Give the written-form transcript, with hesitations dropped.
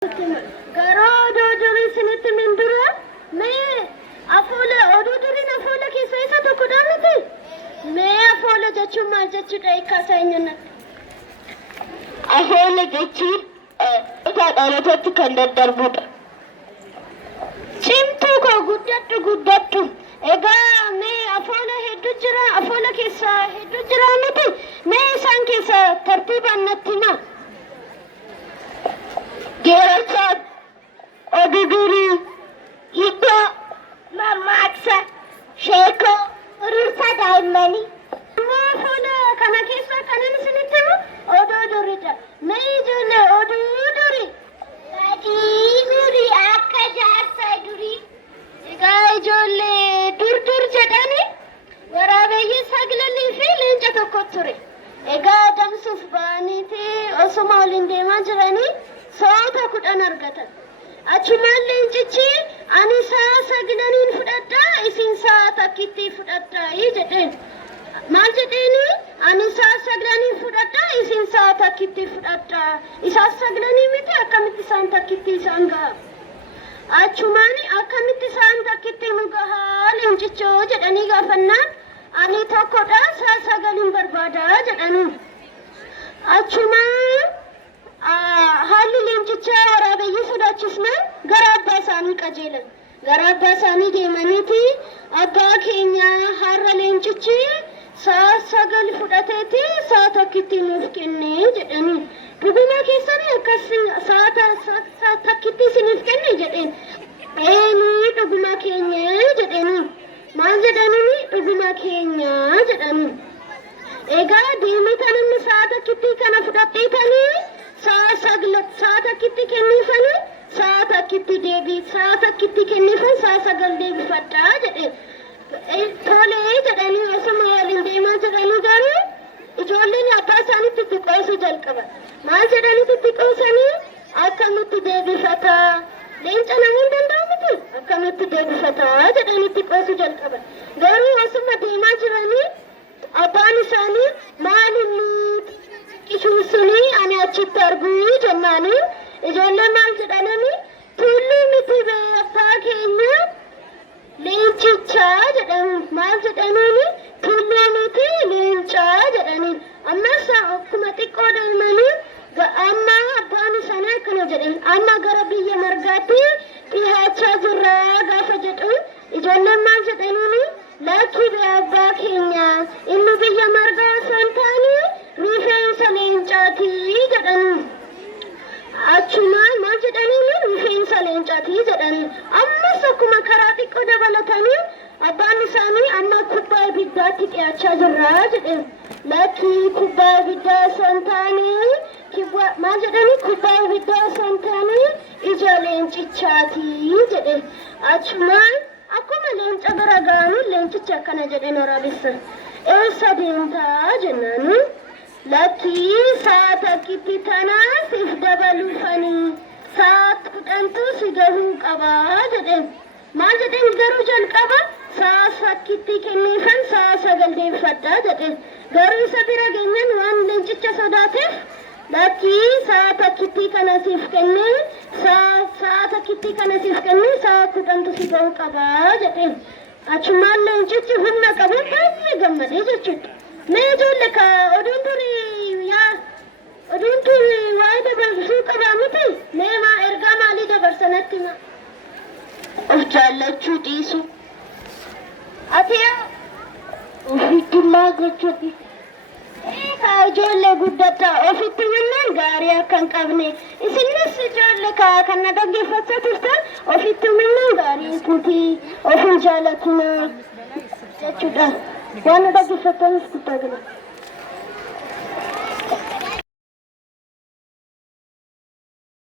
Garoo doodori isinitti min dura mee afoola oduu duriin afoola keessa isa tokkodha miti mee afoola jechuun maal jechuudha hiikkaa eenyunnatti afoola jechuun dhalootatti kan daddarbudha. Cimtuu koo guddattu egaa mee afoola hedduu jira afoola keessa hedduu jira miti mee isaan keessa tartiibaan natti himaa. Geerarsaa oduu durii hiddoo mammaaksa sheekoo urursaa daa'immanii. Afoola kana keessa kanan isinitti himu oduu duriidha. Mee ijoollee oduu durii. Badii durii akka jaarsa durii. Egaa ijoollee dur jedhani waraabeyyi saglanii fi leenca tokko ture. Egaa adamsuuf ba'aniiti osuma waliin deemaa jiranii soota 10 argatan. Achumaan leencichi ani sa'a saglaniin fudhadhaa isin sa'a takkitti fudhadhaa jedheen. Maal jedheeni ani sa'a saglaniin fudhadhaa isin sa'a takkitti fudhadhaa. Isaan saglanii miti akkamitti isaan takkitti isaan ga'a. Achumaan akkamitti isaan takkitti nu gahaa leencichoo jedhanii gaafannaan ani tokkodha sa'a sagaliin barbaadaa jedhanii. Achumaan haalli leencichaa waraabeyyi sodaachisnaan gara abbaa isaanii qajeelan. Gara abbaa isaanii deemaniiti abbaa keenya har'a leencichi sa'a 9 fudhateeti sa'a takkitti nuuf kennee jedhanii. Dhuguma keessanii akkasii sa'a takkitti isiniif kenne jedheen. Eenii dhuguma keenya jedhanii. Maal jedhanii dhuguma keenya jedhanii. Egaa deemita namni sa'a takkitti kana fudhatteetanii sa'a takkitti kenniifanii sa'a takkitti deebii sa'a takkitti kenniifan sa'a 9 deebifadhaa jedhe. Tolee jedhanii osuma waliin deemaa jiranii garuu ijoolleen abbaa isaaniitti xixiqqoosuu jalqaban. Maal jedhanii xixiqqoosanii akkamitti deebifataa leenca namuu hin danda'u miti akkamitti deebifataa jedhanii xixiqqoosuu jalqaban. Garuu osuma deemaa jiranii abbaan isaanii maal inni qishuun suni ani achitti arguu jennaanii ijoolleen maal jedhanii tulluu miti bee abbaa keenya leencichaa jedhanii maal jedhanii tulluu miti leencaa jedhanii ammas akkuma xiqqoo deemanii amma abbaan isaanii akkana jedhan amma gara biyya margaatti dhihaachaa jirraa gaafa jedhu ijoolleen maal jedhanii lakkii bee abbaa keenya inni biyya margaa osoo hin taane rifeensa leencaatii jedhanii. Achumaan maal jedhanii rifeensa leencaatii jedhanii. Ammas akkuma karaa xiqqoo dabalatanii abbaan isaanii amma kubbaa ibiddaatti dhiyaachaa jirraa jedhan. Lakkii kubbaa ibiddaa osoo hin taane maal jedhanii kubbaa ibiddaa osoo hin taane ija leencichaatii jedhe. Achumaan akkuma leenca bira ga'anii leencichi akkana jedheen waraabessa. Eessa deemtaa jennaanii? Lakkii sa'a takkitti tanaa siif dabaluufanii sa'a 10tu si gahuu qabaa jedheen. Maal jedheen garuu jalqaba sa'a takkitti kenniifan sa'a 9 deebifadhaa jedheen. Garuu isa bira geenyaan waan leencicha sodaateef lakkii sa'a takkitti kana siif kennee sa'a takkitti kana siif kennee sa'a 10tu si gahuu qabaa jedheen. Achumaan leencichi humna qabee baay'ee gammadee jechuudha. Mee ijoollee ka oduun turi waa'ee dabarsuu qabaa miti mee ergaa maalii dabarsanatti hima. Of jaallachuu dhiisu. Ati Ofittummaa gochuuti. ka ijoollee guddataa ofitti himuun gaarii akka hin qabne isinis ijoollee kan na dhaggeeffachaa turtan ofitti himuun gaarii kuti of hin jaalatina jechuudha. Waan na dhaggeeffattanis guddaa gala.